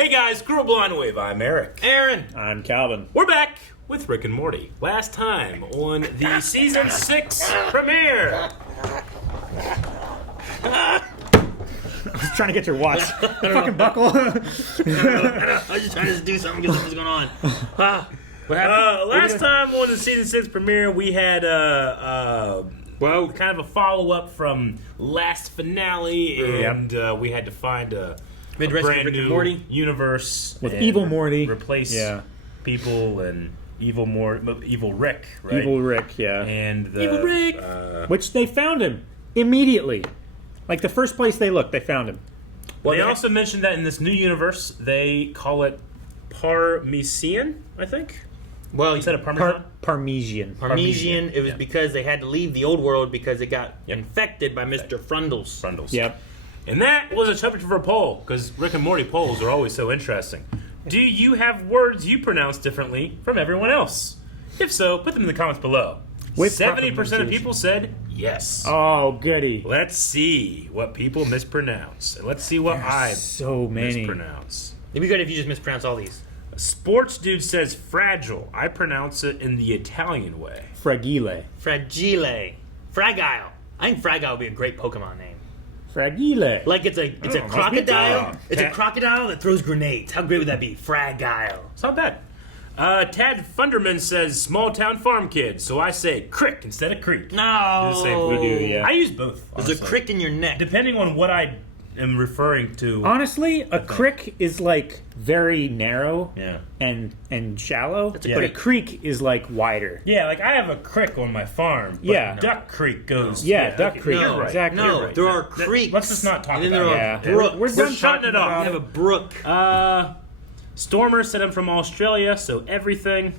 Hey guys, Crew Blind Wave, I'm Eric. Aaron. I'm Calvin. We're back with Rick and Morty. Last time on the Season 6 premiere. I was trying to get your watch. Fucking buckle. I was just trying to do something, get something's going on. What happened? Last time on the Season 6 premiere, we had kind of a follow-up from last finale, and we had to find a brand Rick and new Morty universe with and evil Morty. replace people and evil Rick, right? Evil Rick, yeah. And Evil Rick! Which they found him immediately. Like the first place they looked, they found him. Well, they also mentioned that in this new universe, they call it Parmesan, I think. Well, Instead of Parmesan? Parmesan. Parmesan, it was because they had to leave the old world because it got infected by Mr. Frundles. Yep. And that was a subject for a poll, because Rick and Morty polls are always so interesting. Do you have words you pronounce differently from everyone else? If so, put them in the comments below. With 70% of people said yes. Oh, goody. Let's see what people mispronounce. And let's see what I So many. mispronounce. It'd be good if you just mispronounce all these. Sports dude says fragile. I pronounce it in the Italian way. Fragile. Fragile. Fragile. I think Fragile would be a great Pokemon name. Fragile. Like it's a crocodile. good. It's a crocodile that throws grenades. How great would that be? Fragile. It's not bad. Tad Funderman says small town farm kid, so I say crick instead of creek. No. The same We do, yeah. I use both. There's honestly. a crick in your neck. Depending on what I am referring to. Honestly, a crick is like very narrow Yeah. and shallow, That's a but a creek. creek is like wider. Yeah, like I have a crick on my farm. But Yeah. Duck Creek goes. Yeah, Duck Creek. No, You're right. exactly. No, You're right. there are That- creeks. let's just not talk and then about there it. are Yeah. brooks. We're done shutting it off. We have a brook. Stormer said I'm from Australia, so everything.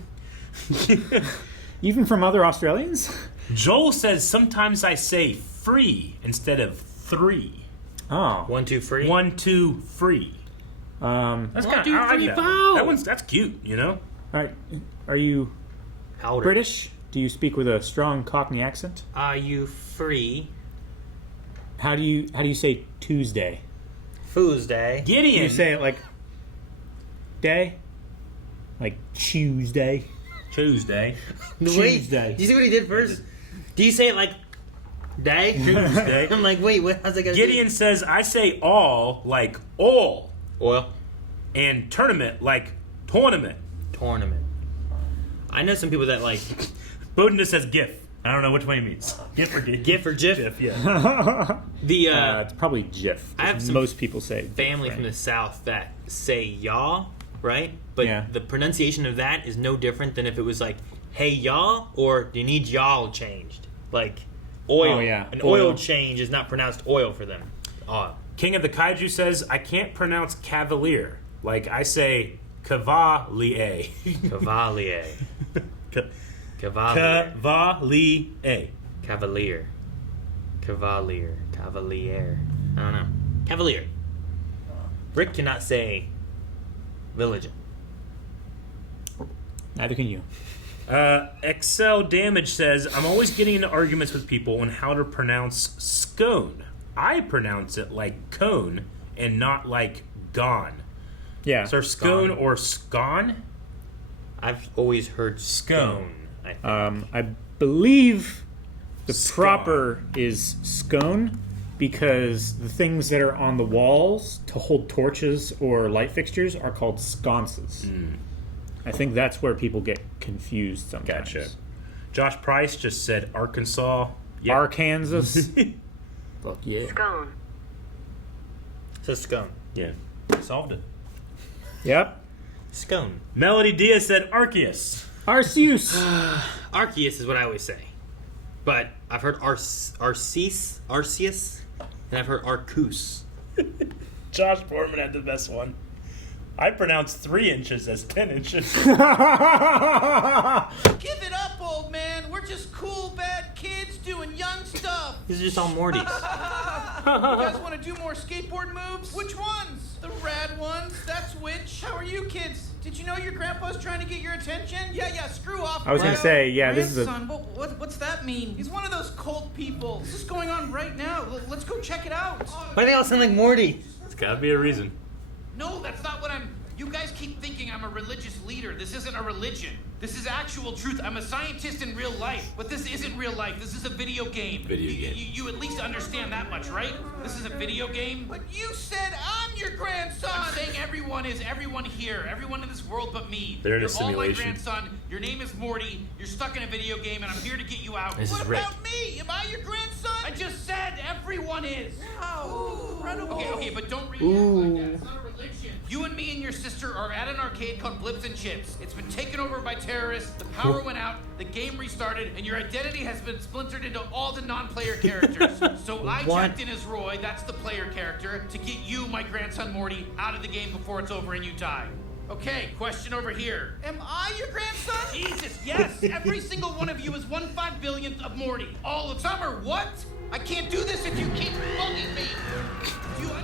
Even from other Australians? Joel says sometimes I say free instead of three. Oh. 1, 2, free. 1, 2, free. That's 1, kind 2, of 3, that. 4. That's cute, you know. All right. Are you How old British? Do you speak with a strong Cockney accent? are you free? How do you say Tuesday? Tuesday. Gideon. You say it like day? Like Tuesday? Tuesday. Wait, Tuesday. do you see what he did first? Do you say it like day? Tuesday. I'm like, wait, what? How's that going? Gideon says I say all like all, Oil. and tournament like tournament. Tournament. I know some people that like Bowden just says GIF. I don't know which one he means. GIF or GIF? GIF or GIF. GIF, yeah. The It's probably Jif. I have some most people say family Jif, from right? the South that say y'all, right? But Yeah. the pronunciation of that is no different than if it was like, hey y'all, or do you need y'all changed? Like oil. Oh, yeah. An Oil. oil change is not pronounced oil for them. King of the Kaiju says I can't pronounce cavalier. Like I say cavalier. Cavalier. Ca- Cavalier. Cavalier. Cavalier. Cavalier. Cavalier. I don't know. Cavalier. Rick cannot say religion. Neither can you. Excel Damage says I'm always getting into arguments with people on how to pronounce scone. I pronounce it like cone and not like gone. Yeah. So scone or scone? I've always heard scone. I think. I believe the Scone. proper is scone because the things that are on the walls to hold torches or light fixtures are called sconces. I think that's where people get confused sometimes. Gotcha. Josh Price just said Arkansas. Yep. Arkansas. Fuck yeah. Scone. So scone. Yeah. Solved it. Yep. Scone. Melody Diaz said Arceus. Arceus. Arceus is what I always say. But I've heard Arceus, and I've heard Arcus. Josh Foreman had the best one. I pronounce 3 inches as 10 inches. Give it up, old man. We're just cool, bad kids doing young stuff. These are just all Mortys. You guys want to do more skateboard moves? Which ones? The rad ones, that's which. How are you kids? Did you know your grandpa's trying to get your attention? Yeah, screw off. I was gonna say, yeah, this is a- Grandson, what's that mean? He's one of those cult people. This is going on right now. Let's go check it out. Why do they all sound like Morty? It's gotta be a reason. No, that's not what I'm... You guys keep thinking I'm a religious leader. This isn't a religion. This is actual truth. I'm a scientist in real life. But this isn't real life. This is a video game. You at least understand that much, right? This is a video game. But you said I'm your grandson. I'm saying everyone here. Everyone in this world but me. They're in a You're all my simulation. grandson. Your name is Morty. You're stuck in a video game, and I'm here to get you out. This is What Rick. about me? Am I your grandson? I just said everyone is. Okay, but don't react like that. It's not a religion. You and me and your sister are at an arcade called Blips and Chips. It's been taken over by terrorists. The power went out. The game restarted, and your identity has been splintered into all the non-player characters. So I checked in as Roy, that's the player character, to get you, my grandson Morty, out of the game before it's over and you die. Okay, question over here. Am I your grandson? Jesus, yes! Every single one of you is 1/5 billionth of Morty. All the summer, what? I can't do this if you keep bugging me.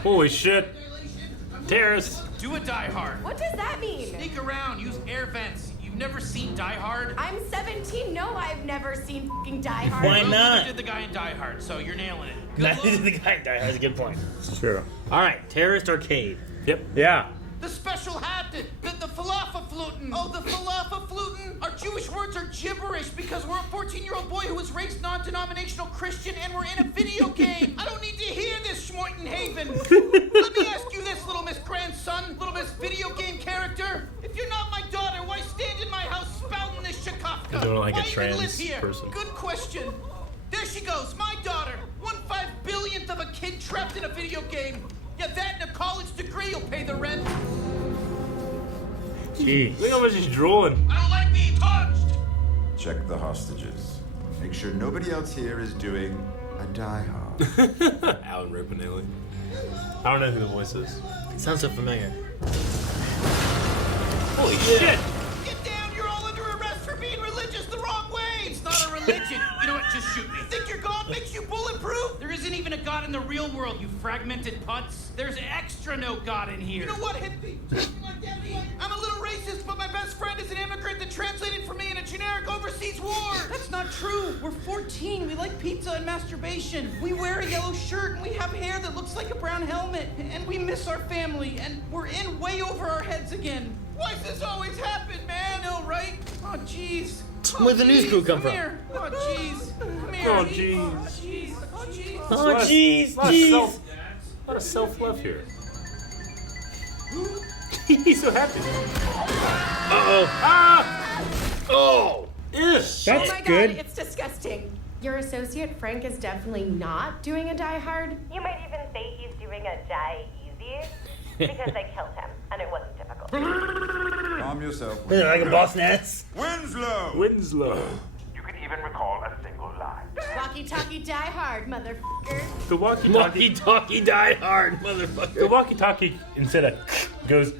Holy shit. Terrorists. Do a Die Hard. What does that mean? Sneak around, use air vents. You've never seen Die Hard? I'm 17. No, I've never seen fucking Die Hard. Why Well, not? You did the guy in Die Hard, so you're nailing it. Good That luck. is the guy that has a good point. It's true. All right, Terrorist Arcade. Yep. Yeah. The special hat, the falafel flutin. Oh, the falafel flutin. Our Jewish words are gibberish because we're a 14-year-old boy who was raised non-denominational Christian and we're in a video game. I don't need to hear this, Schmoitenhaven. Let me ask you this, little Miss Grandson, little Miss Video Game Character. If you're not my daughter, why stand in my house spouting this shakafka? I don't like why a even trans live here? person. Good question. There she goes, my daughter. 1/5 billionth of a kid trapped in a video game. Yeah, that and a college degree will pay the rent. Jeez. Look how much he's drooling. I don't like being touched. Check the hostages. Make sure nobody else here is doing a Die Hard. Alan Ripanelli. I don't know who the voice is. Sounds so familiar. Holy shit! Get down, you're all under arrest for being religious the wrong way. It's not a religion. You know what, just shoot me. You think your God makes you bulletproof? There isn't even a God in the real world, you fragmented putz. There's extra no God in here. You know what, hippie? I'm a little racist, but my best friend is an immigrant that translated for me in a generic overseas war. That's not true. We're 14. We like pizza and masturbation. We wear a yellow shirt and we have hair that looks like a brown helmet. And we miss our family. And we're in way over our heads again. Why's this always happen, man? No, right? Oh, jeez. Where'd the news crew come from? Here. Oh, jeez. Come here. Oh, jeez. Oh, jeez. Oh, jeez. Oh, jeez, A lot of self-love here. He's so happy. Uh-oh. Ah! Oh! That's Oh my good. god, it's disgusting. Your associate Frank is definitely not doing a Die Hard. You might even say he's doing a die easy because I killed him and it wasn't difficult. Calm yourself. Like a boss nuts. Winslow! Winslow. You can even recall a single line. Walkie-talkie Die Hard, motherfucker. The walkie-talkie. Walkie-talkie Die Hard, motherfucker. The walkie-talkie instead of goes.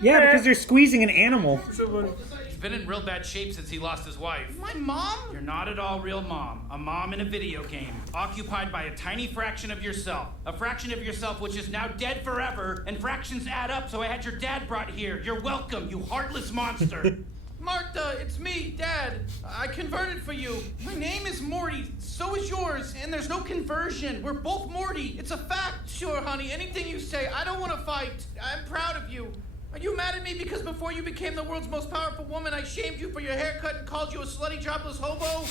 Yeah, because they're squeezing an animal. He's been in real bad shape since he lost his wife. My mom? You're not at all real mom. A mom in a video game. Occupied by a tiny fraction of yourself. A fraction of yourself which is now dead forever, and fractions add up, so I had your dad brought here. You're welcome, you heartless monster. Martha, it's me, Dad. I converted for you. My name is Morty. So is yours, and there's no conversion. We're both Morty. It's a fact. Sure, honey, anything you say. I don't want to fight. I'm proud of you. Are you mad at me because before you became the world's most powerful woman, I shamed you for your haircut and called you a slutty, jobless hobo?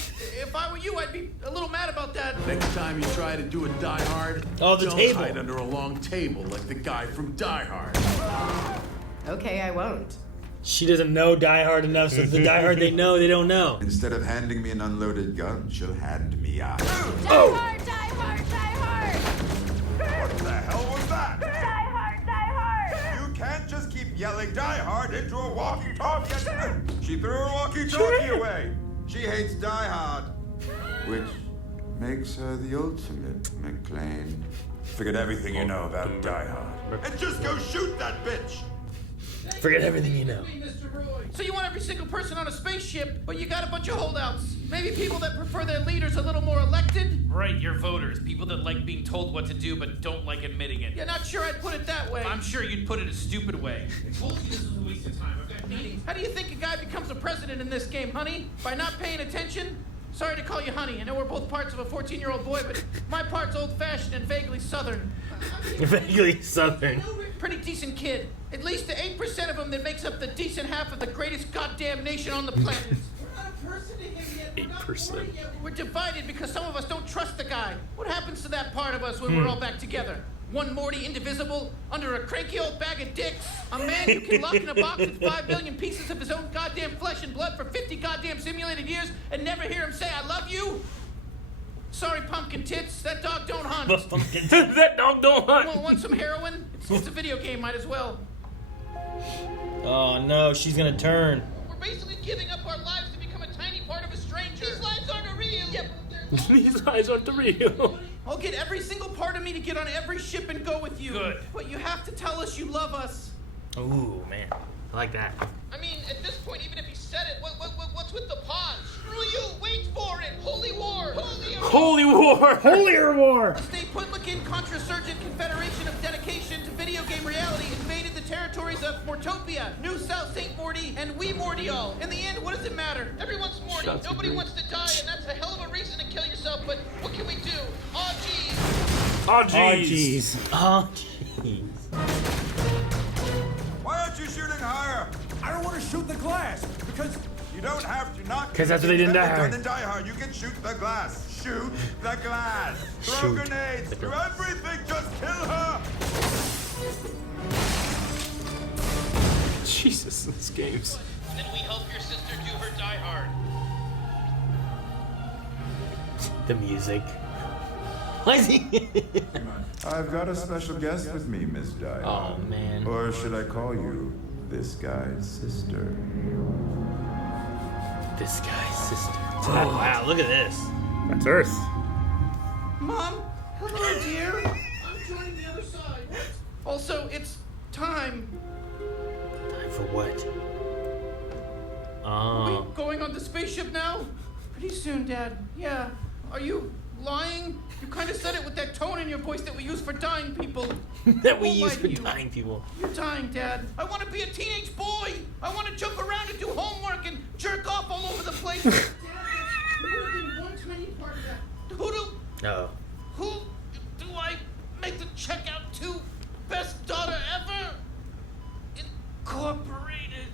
If I were you, I'd be a little mad about that. Next time you try to do a Die Hard, Oh, the don't table. hide under a long table like the guy from Die Hard. Okay, I won't. She doesn't know Die Hard enough, so the Die Hard they know, they don't know. Instead of handing me an unloaded gun, she'll hand me a... Die Hard, Die Hard, Die Hard! What the hell was that? Die hard, die hard! You can't just keep yelling Die Hard into a walkie-talkie. She threw her walkie-talkie away. She hates Die Hard. Which makes her the ultimate McLean. Forget everything you know about Die Hard. And just go shoot that bitch! Forget everything you know. So you want every single person on a spaceship, but you got a bunch of holdouts. Maybe people that prefer their leaders a little more elected? Right, you're voters. People that like being told what to do but don't like admitting it. You're not sure I'd put it that way. I'm sure you'd put it a stupid way. I told you this was a waste of time. I've got meetings. How do you think a guy becomes a president in this game, honey? By not paying attention? Sorry to call you honey. I know we're both parts of a 14-year-old boy, but my part's old-fashioned and vaguely southern. Vaguely southern. No, Rick pretty decent kid. At least the 8% of him that makes up the decent half of the greatest goddamn nation on the planet. We're not a person to him yet. We're not 8%. yet. We're divided because some of us don't trust the guy. What happens to that part of us when we're all back together? One Morty indivisible, under a cranky old bag of dicks. A man you can lock in a box with 5 billion pieces of his own goddamn flesh and blood for 50 goddamn simulated years and never hear him say, I love you? Sorry, pumpkin tits. That dog don't hunt. That dog don't hunt. Want some heroin? It's a video game, might as well. Oh no, she's gonna turn. We're basically giving up our lives to become a tiny part of a stranger. These lives aren't real. Yeah, These eyes aren't the real. I'll get every single part of me to get on every ship and go with you. Good. But you have to tell us you love us. Ooh, man. I like that. I mean, at this point, even if he said it, what's with the pause? Screw you! Wait for it! Holy war! Holy war! Holier war! The State Puntlican Contrasurgent Confederation of Dedication to Video Game Reality invaded the territories of Mortopia, New South St. Morty, and Wee Mortial. In the end, what does it matter? Everyone's Morty. Nobody wants to die, and that's a hell of a reason to kill yourself, but what can we do? Aw, jeez. Oh, Oh, jeez. jeez. Oh, jeez. Why aren't you shooting higher? I don't want to shoot the glass because You don't have to not. 'Cause that's what they did in Die Hard. In Die Hard, you can shoot the glass. Shoot the glass. Throw Shoot. grenades. Do everything. Just kill her. Jesus, this game's. Then we help your sister do her Die Hard. The music. Why is he? I've got a special guest with me, Miss Die Hard. Oh, man. Or should I call you this guy's sister? This guy's sister. Oh, wow, look at this. That's Earth. Mom? Hello, dear. I'm joining the other side. Also, it's time. Time for what? Are Oh. we going on the spaceship now? Pretty soon, Dad. Yeah. Are you lying? You kind of said it with that tone in your voice that we use for dying people. That we Won't use lie for to you. dying people. You're dying, Dad. I want to be a teenage boy. I want to jump around and do homework and jerk off all over the place. Dad, you would have been one tiny part of that. No. Who do I make the check out to? Best daughter ever? Incorporated.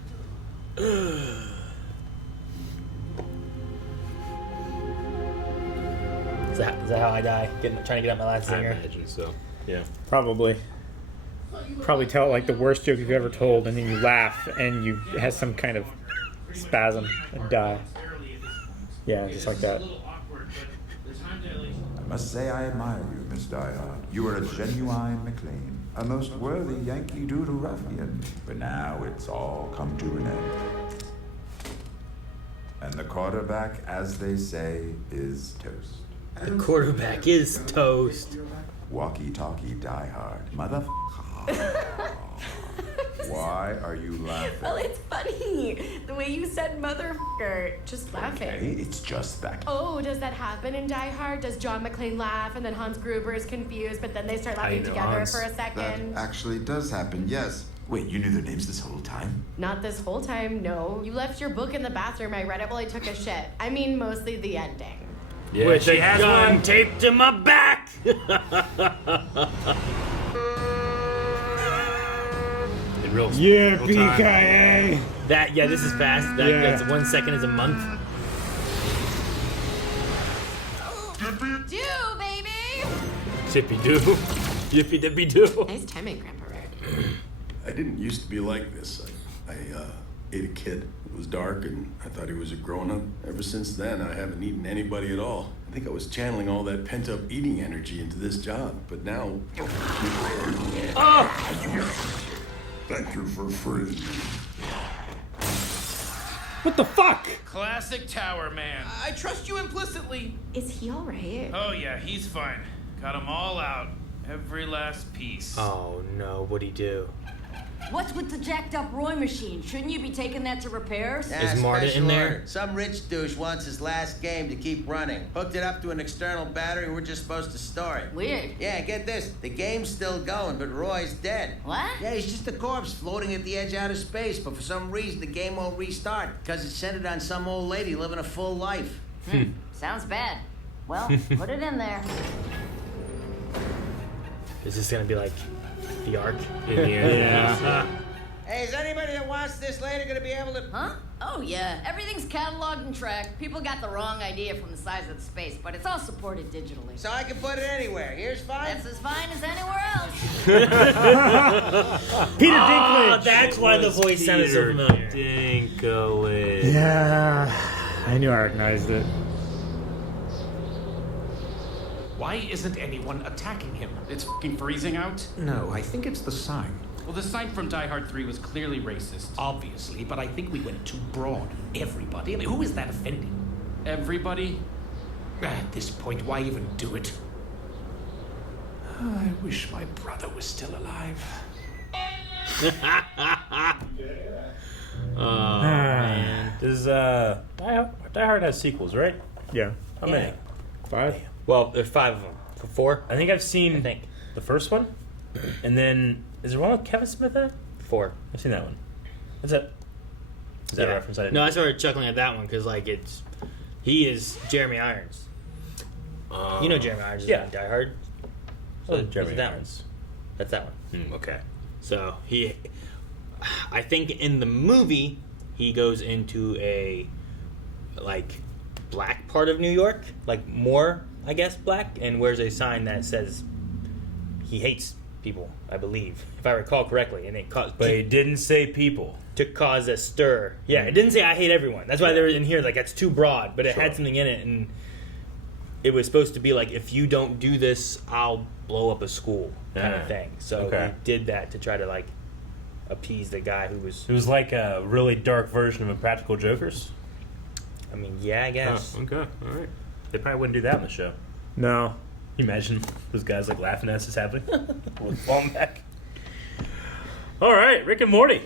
Is that how I die? Trying to get out my last I zinger. imagine so. Yeah. Probably. Probably tell like the worst joke you've ever told, and then you laugh, and you have some kind of spasm and die. Yeah, just like that. I must say I admire you, Miss Die Hard. You are a genuine McLean, a most worthy Yankee Doodle ruffian. But now it's all come to an end. And the quarterback, as they say, is toast. The quarterback is toast. Walkie-talkie Die Hard. Why are you laughing? Well, it's funny. The way you said motherfucker, just laughing. Hey, it's just that. Oh, does that happen in Die Hard? Does John McClane laugh and then Hans Gruber is confused, but then they start laughing know together Hans. for a That second? actually does happen, yes. Wait, you knew their names this whole time? Not this whole time, no. You left your book in the bathroom. I read it while I took a shit. I mean, mostly the ending. Yeah, With she a has gun one. taped to my back. In real, Yeah, real time. BKA! This is fast. That's 1 second is a month. Do, baby! Zippy doo. Yippee dippy doo. Nice timing, Grandpa Rick. I didn't used to be like this. I ate a kid. It was dark, and I thought he was a grown-up. Ever since then, I haven't eaten anybody at all. I think I was channeling all that pent-up eating energy into this job, but now... Thank you for free. What the fuck? Classic Tower Man. I trust you implicitly. Is he alright? Oh yeah, he's fine. Got them all out. Every last piece. Oh no, what'd he do? What's with the jacked up Roy machine? Shouldn't you be taking that to repairs? Is Marta in there? Some rich douche wants his last game to keep running. Hooked it up to an external battery, we're just supposed to store it. Weird. Yeah, get this. The game's still going, but Roy's dead. What? Yeah, he's just a corpse floating at the edge out of space, but for some reason the game won't restart because it's centered on some old lady living a full life. Sounds bad. Well, put it in there. Is this gonna be like The arc. In the end. Yeah. Hey, is anybody that wants this later gonna be able to... Huh? Oh, yeah. Everything's cataloged and tracked. People got the wrong idea from the size of the space, but it's all supported digitally. So I can put it anywhere. Here's fine. That's as fine as anywhere else. Peter Dinklage. That's why the voice sounded so familiar. Dinklage. Yeah, I knew I recognized it. Why isn't anyone attacking him? It's fucking freezing out? No, I think it's the sign. Well, the sign from Die Hard 3 was clearly racist. Obviously, but I think we went too broad. Everybody. I mean, who is that offending? Everybody? At this point, why even do it? I wish my brother was still alive. Oh, man. Does Die Hard has sequels, right? Yeah. How many? 5. Well, there's 5 of them. 4? I think I've seen the first one. And then, is there one with Kevin Smith in it? 4. I've seen that one. Is that a reference I didn't No, I started chuckling at that one because, like, he is Jeremy Irons. You know Jeremy Irons is in Die Hard? So Jeremy that Irons. one. That's that one. Okay. So, I think in the movie, he goes into a, like, black part of New York. Like, more, I guess, black. And wears a sign that says he hates people, I believe, if I recall correctly, and it caused. But it didn't say people to cause a stir. Yeah, it didn't say I hate everyone. That's why they're in here. Like that's too broad, but it had something in it, and it was supposed to be like, if you don't do this, I'll blow up a school kind of thing. So he did that to try to like appease the guy who was. It was like a really dark version of Impractical Jokers. I mean, yeah, I guess. Oh, okay, all right. They probably wouldn't do that in the show. No. Can you imagine those guys like laughing as it's happening? Falling back. All right, Rick and Morty.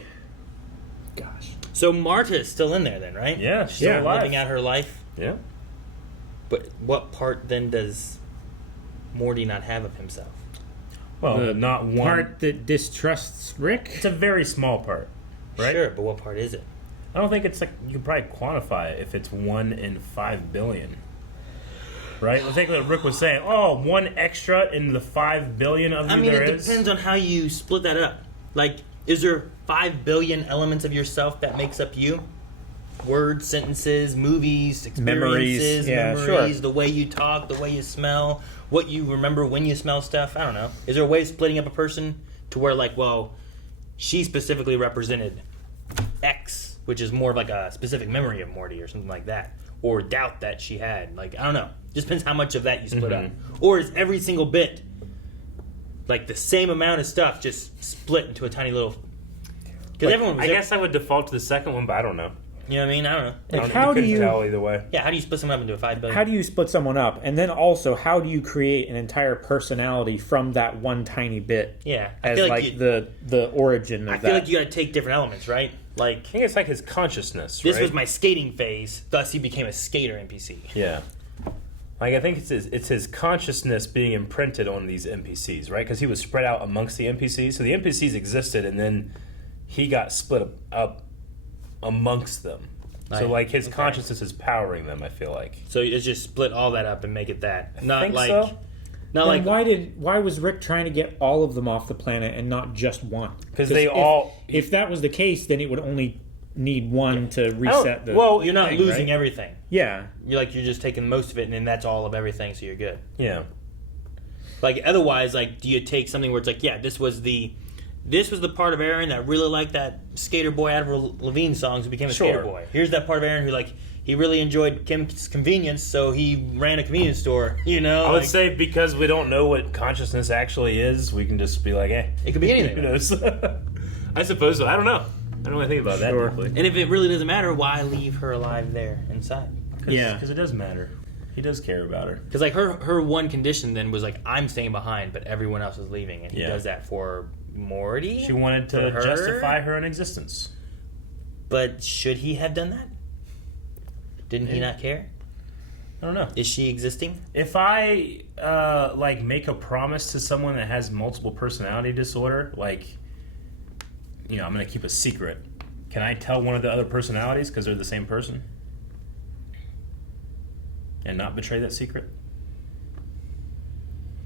Gosh. So Marta is still in there then, right? Yeah, she's still alive. Living out her life. Yeah. But what part then does Morty not have of himself? Well, The not one part that distrusts Rick. It's a very small part, right? Sure, but what part is it? I don't think it's like you can probably quantify it if it's 1 in 5 billion. Right? I think what Rick was saying. Oh, 1 extra in the 5 billion of you there is. I mean, it depends on how you split that up. Like, is there 5 billion elements of yourself that makes up you? Words, sentences, movies, experiences, memories, the way you talk, the way you smell, what you remember when you smell stuff. I don't know. Is there a way of splitting up a person to where, like, well, she specifically represented X, which is more of like a specific memory of Morty or something like that, or doubt that she had. Like, I don't know. Just depends how much of that you split up. Or is every single bit like the same amount of stuff just split into a tiny little? Because everyone was I guess I would default to the second one, but I don't know. You know what I mean? I don't know. Like, how do you tell either way? Yeah, how do you split someone up into a 5 billion? How do you split someone up? And then also, how do you create an entire personality from that one tiny bit? Yeah, as like the origin of that. I feel like you got to take different elements, right? Like, I think it's like his consciousness. This right? was my skating phase, thus he became a skater NPC. Yeah. Like, I think it's his consciousness being imprinted on these NPCs, right? Because he was spread out amongst the NPCs. So the NPCs existed, and then he got split up amongst them. So, like, his consciousness is powering them, I feel like. So it's just split all that up and make it that. Not think like... so. Not then like... why was Rick trying to get all of them off the planet and not just one? Because they all... If that was the case, then it would only need one to reset the... Well, you're not thing, losing right? everything. Yeah. You're just taking most of it, and then that's all of everything, so you're good. Yeah. Like, otherwise, like, do you take something where it's like, yeah, this was the part of Aaron that really liked that Skater Boy Avril Lavigne songs who became a Skater Boy. Here's that part of Aaron who, like, he really enjoyed Kim's convenience, so he ran a convenience store, you know? I would say because we don't know what consciousness actually is, we can just be like, hey. It could be anything. Who knows? I suppose so. I don't know. I don't really think about that deeply. And if it really doesn't matter, why leave her alive there inside? Because it does matter. He does care about her. Because like her one condition then was like, I'm staying behind, but everyone else is leaving, and he does that for Morty. She wanted to justify her own existence. But should he have done that? Didn't he not care? I don't know. Is she existing? If I like make a promise to someone that has multiple personality disorder, like, you know, I'm going to keep a secret. Can I tell one of the other personalities because they're the same person? And not betray that secret?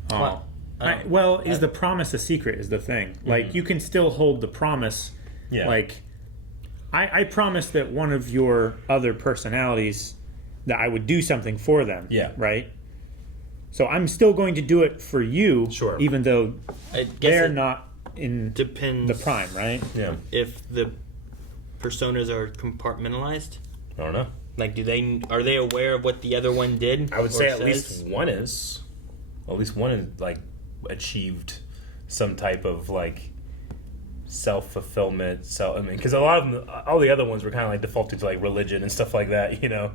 Oh. Is the promise a secret is the thing. Like, you can still hold the promise. Yeah. Like, I promised that one of your other personalities that I would do something for them. Yeah. Right? So I'm still going to do it for you, even though they're not in the prime, right? Yeah. If the personas are compartmentalized? I don't know. Like, are they aware of what the other one did? I would say at least one is. At least one is, like, achieved some type of, like, self-fulfillment. Because a lot of them, all the other ones were kind of, like, defaulting to, like, religion and stuff like that, you know,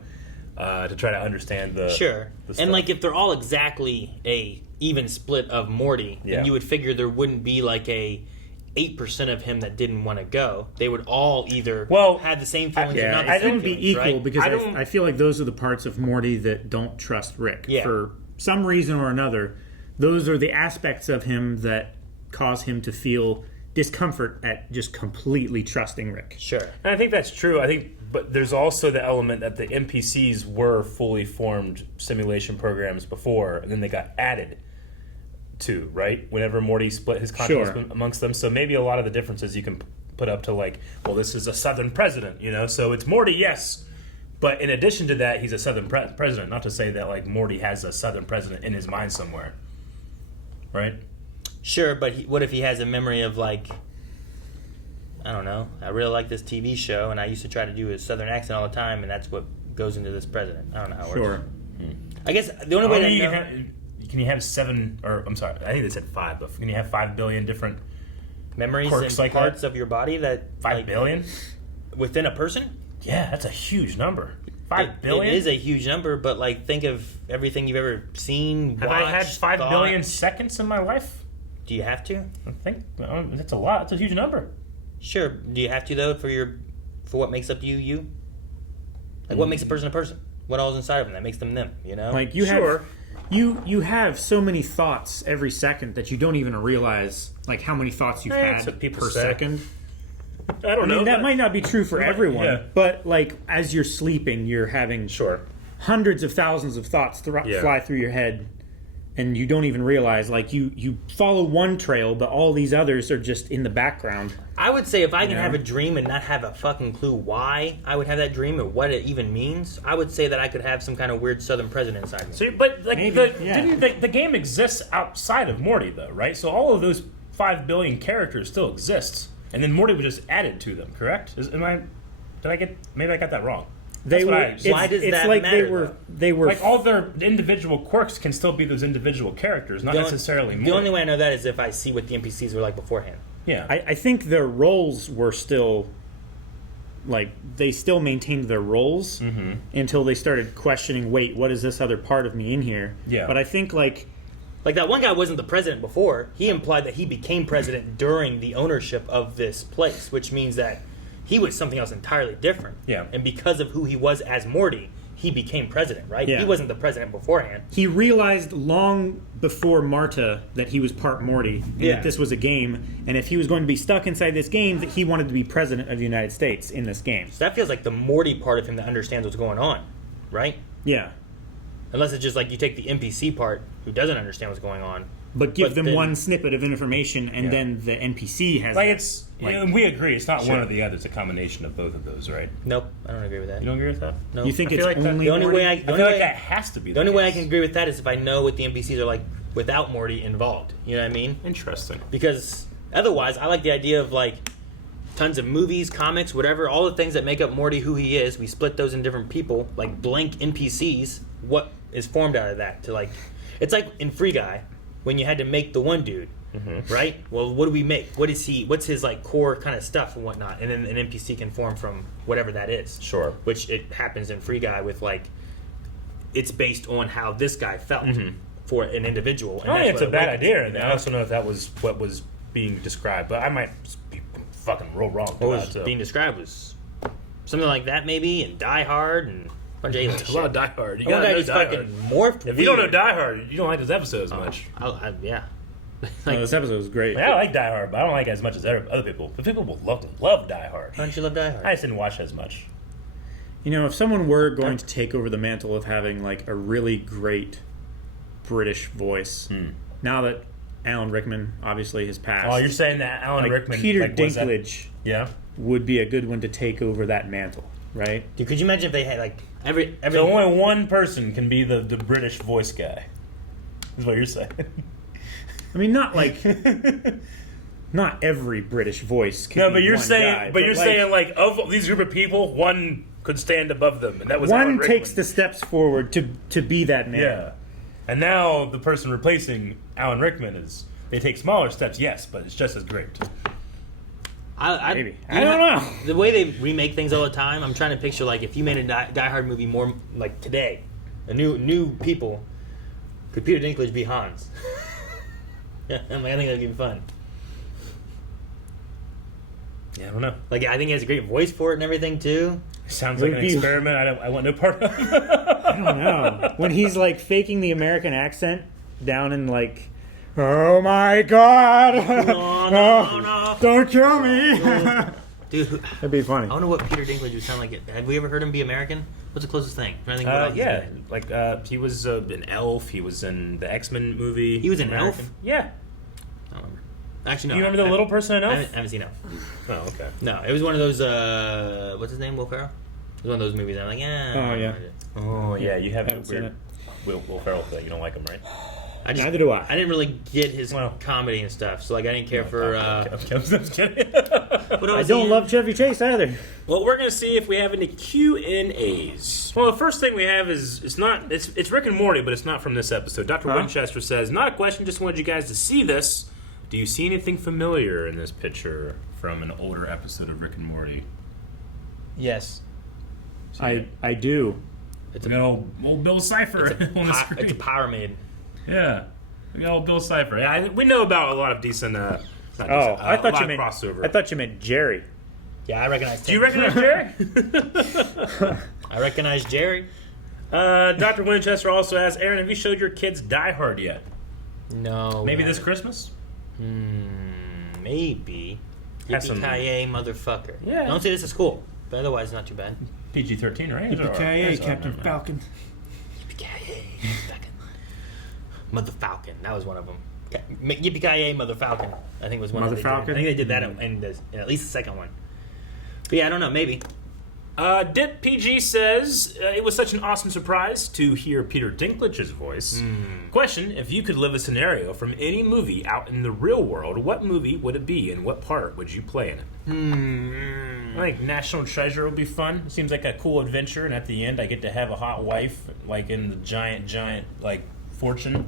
to try to understand the... Sure. The and, like, if they're all exactly a even split of Morty, then you would figure there wouldn't be, like, a 8% of him that didn't want to go. They would all either have the same feelings or not the same feelings, be equal, right? because I feel like those are the parts of Morty that don't trust Rick. Yeah. For some reason or another, those are the aspects of him that cause him to feel discomfort at just completely trusting Rick. Sure. And I think that's true. But there's also the element that the NPCs were fully formed simulation programs before, and then they got added to, right? Whenever Morty split his consciousness amongst them. So maybe a lot of the differences you can put up to, like, well, this is a Southern president, you know? So it's Morty, yes. But in addition to that, he's a Southern president. Not to say that, like, Morty has a Southern president in his mind somewhere. Right? Sure, but what if he has a memory of, like, I don't know, I really like this TV show, and I used to try to do a Southern accent all the time, and that's what goes into this president. I don't know how it works. I guess the only way to know... Can you have 7, or I'm sorry, I think they said 5, but can you have 5 billion different memories and like parts that? Of your body that... 5 billion? Within a person? Yeah, that's a huge number. 5 billion? It is a huge number, but, like, think of everything you've ever seen, Have watched, I had 5 billion seconds in my life? Do you have to? I think that's a lot. That's a huge number. Sure. Do you have to, though, for what makes up you? Like, what makes a person? What all's inside of them that makes them them, you know? Like, you have so many thoughts every second that you don't even realize, like, how many thoughts you've had per second. I don't know. That might not be true for everyone, but, like, as you're sleeping, you're having hundreds of thousands of thoughts fly through your head, and you don't even realize, like, you follow one trail, but all these others are just in the background. I would say if I can have a dream and not have a fucking clue why I would have that dream or what it even means, I would say that I could have some kind of weird Southern president inside me. So, but, like, the game exists outside of Morty, though, right? So all of those 5 billion characters still exist, and then Morty was just added to them, correct? Maybe I got that wrong. Why does that like matter? They were like, all their individual quirks can still be those individual characters, not necessarily Morty. The only way I know that is if I see what the NPCs were like beforehand. Yeah, I think their roles were still, like, they still maintained their roles until they started questioning, wait, what is this other part of me in here? Yeah. But I think, like that one guy wasn't the president before. He implied that he became president during the ownership of this place, which means that he was something else entirely different. Yeah. And because of who he was as Morty, he became president, right? Yeah. He wasn't the president beforehand. He realized long before Marta that he was part Morty, and that this was a game, and if he was going to be stuck inside this game, that he wanted to be president of the United States in this game. So that feels like the Morty part of him that understands what's going on, right? Yeah. Unless it's just like you take the NPC part who doesn't understand what's going on. But give them one snippet of information, and then the NPC has... Like, it's... we agree, it's not one or the other. It's a combination of both of those, right? Nope, I don't agree with that. You don't agree with that? No. You think I it's feel like only the only way I feel like that has to be the only way I can agree with that is if I know what the NPCs are like without Morty involved. You know what I mean? Interesting. Because otherwise, I like the idea of, like, tons of movies, comics, whatever, all the things that make up Morty who he is. We split those in different people, like blank NPCs. What is formed out of that? To, like, it's like in Free Guy when you had to make the one dude, right? Well, what do we make? What is he? What's his, like, core kind of stuff and whatnot? And then an NPC can form from whatever that is. Sure. Which it happens in Free Guy with, like, it's based on how this guy felt for an individual. And I think it's a bad idea, and I also know if that was what was being described, but I might be fucking real wrong. What was being described was something like that, maybe, and Die Hard and a bunch of alien shit. A lot of Die Hard. You gotta gotta know just Die fucking Hard. morphed. If you don't know Die Hard, you don't like this episode as much. Yeah. Like, this episode was great. I like Die Hard, but I don't like it as much as other people. But people will love Die Hard. Why don't you love Die Hard? I just didn't watch it as much. You know, if someone were going to take over the mantle of having, like, a really great British voice, now that Alan Rickman, obviously, has passed. Oh, you're saying that Alan Rickman... Peter Dinklage yeah, would be a good one to take over that mantle, right? Dude, could you imagine if they had, like, every So only one person can be the British voice guy. Is what you're saying. I mean, not like... not every British voice can No, be but you're one saying... guy, but you're saying, like, of these group of people, one could stand above them. And that was one Alan Rickman. takes the steps forward to be that man. Yeah. And now the person replacing Alan Rickman is... They take smaller steps, yes, but it's just as great. Maybe. I don't know. The way they remake things all the time, I'm trying to picture, like, if you made a Die Hard movie more, like, today, a new people, could Peter Dinklage be Hans? Yeah, I think that'd be fun. Yeah, I don't know. Like, I think he has a great voice for it and everything, too. Sounds like an experiment I want no part of. I don't know. When he's, like, faking the American accent down in, like... Oh my God! No. Don't kill me! Dude, that'd be funny. I don't know what Peter Dinklage would sound like. Have we ever heard him be American? What's the closest thing? Yeah, like he was an elf. He was in the X-Men movie. He was an American. elf? Yeah. I don't remember. Actually, no. Do you remember the little person in Elf? I haven't seen Elf. Oh, okay. No, it was one of those. What's his name? Will Ferrell. It was one of those movies. I'm like, Oh yeah. Oh yeah. You have a Haven't seen weird Will Ferrell thing. You don't like him, right? Neither do I. I didn't really get his comedy and stuff, so like I didn't care for. I'm kidding. I don't love Chevy Chase either. Well, we're gonna see if we have any Q&As. Well, the first thing we have is it's Rick and Morty, but it's not from this episode. Dr. Winchester says, "Not a question, just wanted you guys to see this. Do you see anything familiar in this picture from an older episode of Rick and Morty?" Yes. I do. It's a old Bill Cipher on the screen. It's a pyramid. Yeah, we got old Bill Cipher. Yeah, we know about a lot of decent. I thought you meant crossover. I thought you meant Jerry. Yeah, I recognize. Do you recognize Jerry? I recognize Jerry. Dr. Winchester also asks, Aaron, have you showed your kids Die Hard yet? No. Maybe this Christmas? Maybe. Yippee-ki-yay, motherfucker. Yeah. Don't say this is cool, but otherwise not too bad. PG-13, right? Yippee-ki-yay, Captain Falcon. Yippee-ki-yay, Falcon. Mother Falcon. That was one of them. Yippee-ki-yay, Mother Falcon. I think was one of them. Falcon? I think they did that in at least the second one. But yeah, I don't know. Maybe. Dip PG says, it was such an awesome surprise to hear Peter Dinklage's voice. Question, if you could live a scenario from any movie out in the real world, what movie would it be and what part would you play in it? I think National Treasure would be fun. It seems like a cool adventure, and at the end I get to have a hot wife, like in the giant, like, fortune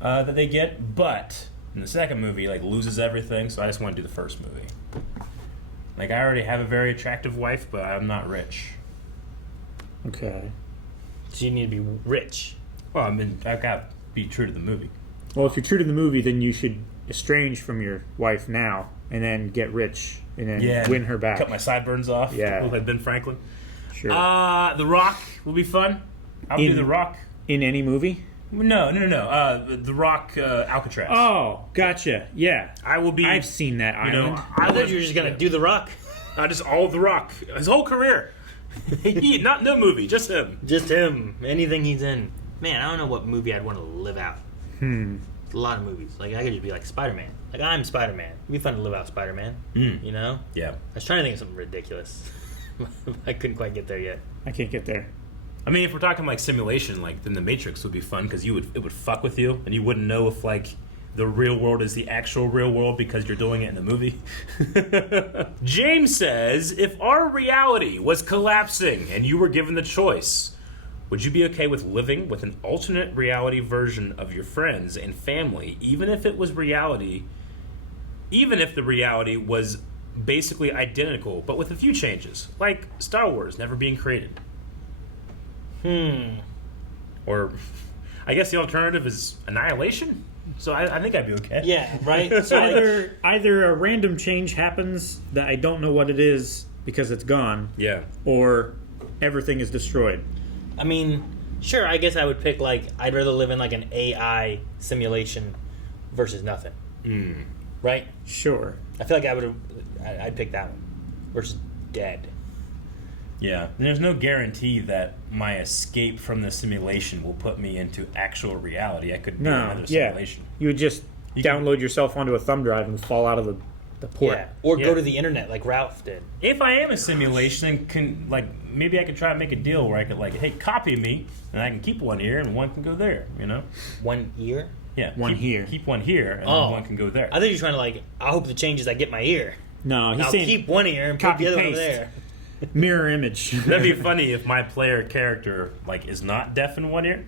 that they get. But in the second movie, like, loses everything, so I just want to do the first movie. Like, I already have a very attractive wife, but I'm not rich. Okay. So you need to be rich. Well, I mean, I've got to be true to the movie. Well, if you're true to the movie, then you should estrange from your wife now, and then get rich, and then win her back. Cut my sideburns off. Yeah. Look like Ben Franklin. Sure. The Rock will be fun. I'll do The Rock. In any movie? No. The Rock, Alcatraz. Oh, gotcha. Yeah. I will be... I've seen that island. I thought you were just going to do The Rock. Just all The Rock. His whole career. No movie, just him. Just him. Anything he's in. Man, I don't know what movie I'd want to live out. A lot of movies. Like, I could just be like Spider-Man. Like, I'm Spider-Man. It'd be fun to live out Spider-Man. You know? Yeah. I was trying to think of something ridiculous. I couldn't quite get there yet. I can't get there. I mean, if we're talking like simulation, like then the Matrix would be fun because it would fuck with you, and you wouldn't know if like the real world is the actual real world because you're doing it in the movie. James says, if our reality was collapsing and you were given the choice, would you be okay with living with an alternate reality version of your friends and family, even if the reality was basically identical, but with a few changes, like Star Wars never being created? Or, I guess the alternative is annihilation? So I think I'd be okay. Yeah, right? So either a random change happens that I don't know what it is because it's gone. Yeah. Or everything is destroyed. I mean, sure, I guess I would pick, like, I'd rather live in, like, an AI simulation versus nothing. Right? Sure. I feel like I'd pick that one versus dead. Yeah, and there's no guarantee that my escape from the simulation will put me into actual reality. I could be in another simulation. You would just download yourself onto a thumb drive and fall out of the port. Yeah. Or go to the internet like Ralph did. If I am a simulation, maybe I could try to make a deal where I could hey, copy me, and I can keep one here and one can go there. 1 ear? Yeah, here. Keep one here, and then one can go there. I think you're trying to I hope the change is I get my ear. No, he's I'll saying keep one ear and put the other one over there. Mirror image. That'd be funny if my player character is not deaf in one ear,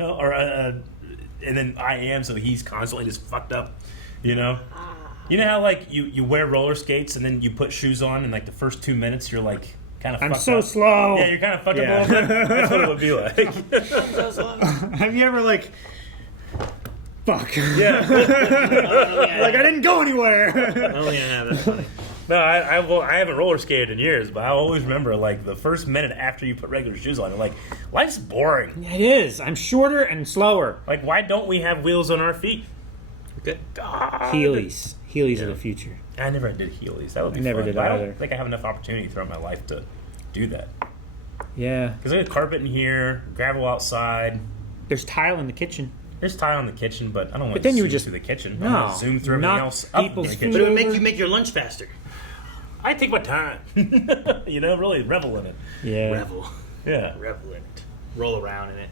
or and then I am, so he's constantly just fucked up, You know how you wear roller skates and then you put shoes on and the first 2 minutes you're kind of fucked up. I'm so slow. Yeah, you're kind of fucked up a little bit. That's what it would be like. I'm so slow. Have you ever fuck? Yeah. I didn't go anywhere. I don't think I have that funny. No, I haven't roller skated in years, but I always remember the first minute after you put regular shoes on, you're life's boring. It is. I'm shorter and slower. Why don't we have wheels on our feet? Good. Heelys. Heelys are the future. I never did Heelys. That would be fun. Never did but either. I don't think I have enough opportunity throughout my life to do that. Yeah. Because there's carpet in here, gravel outside. There's tile in the kitchen. There's tile in the kitchen, but I don't want But then to you zoom just through the kitchen. No, I want to zoom through everything else up in the kitchen. But it would make you make your lunch faster. I take my time. Really revel in it. Yeah. Revel. Yeah. Revel in it. Roll around in it.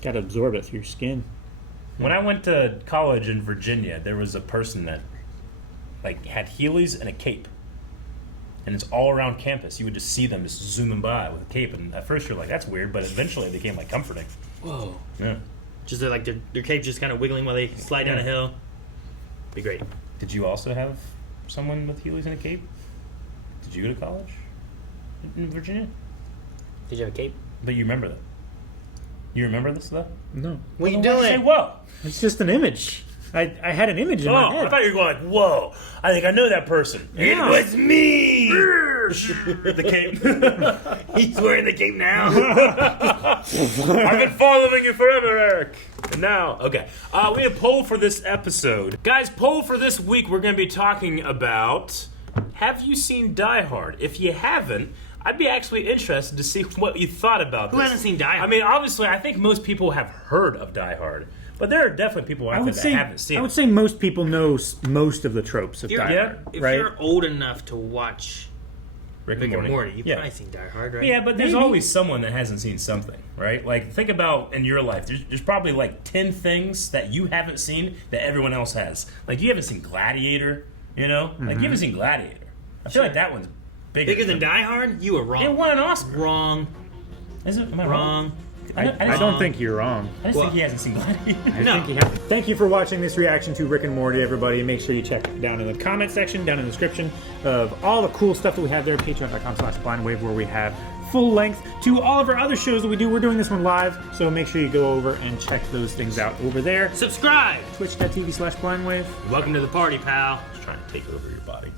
Got to absorb it through your skin. When I went to college in Virginia, there was a person that had Heelys and a cape. And it's all around campus. You would just see them just zooming by with a cape. And at first you're that's weird, but eventually it became comforting. Whoa. Yeah. Just their cape just kind of wiggling while they slide down a hill. Be great. Did you also have someone with Heelys and a cape? Did you go to college in Virginia? Did you have a cape? But you remember that. You remember this though? No. What are you Why'd doing? Say whoa. It's just an image. I had an image in my head. I thought you were going whoa. I think I know that person. Yeah. It was me. The cape. He's wearing the cape now. I've been following you forever, Eric. And now, okay. We have a poll for this episode. Guys, poll for this week, we're going to be talking about, have you seen Die Hard? If you haven't, I'd be actually interested to see what you thought about this. Who hasn't seen Die Hard? I mean, obviously, I think most people have heard of Die Hard. But there are definitely people out there that haven't seen it. I would say most people know most of the tropes of Die Hard. If right? you're old enough to watch Rick and Morty. You've probably seen Die Hard, right? Yeah, but there's always someone that hasn't seen something, right? Think about in your life. There's probably 10 things that you haven't seen that everyone else has. You haven't seen Gladiator, you haven't seen Gladiator. I feel like that one's bigger than Die Hard? You were wrong. It won an Oscar. Wrong. Is it? Am I wrong? I don't think you're wrong. I just think he hasn't seen Gladiator. I think he has. Thank you for watching this reaction to Rick and Morty, everybody. Make sure you check down in the comment section, down in the description of all the cool stuff that we have there. Patreon.com/blindwave, where we have full length to all of our other shows that we do. We're doing this one live, so make sure you go over and check those things out over there. Subscribe. Twitch.tv/blindwave. Welcome to the party, pal. Just trying to take over your body.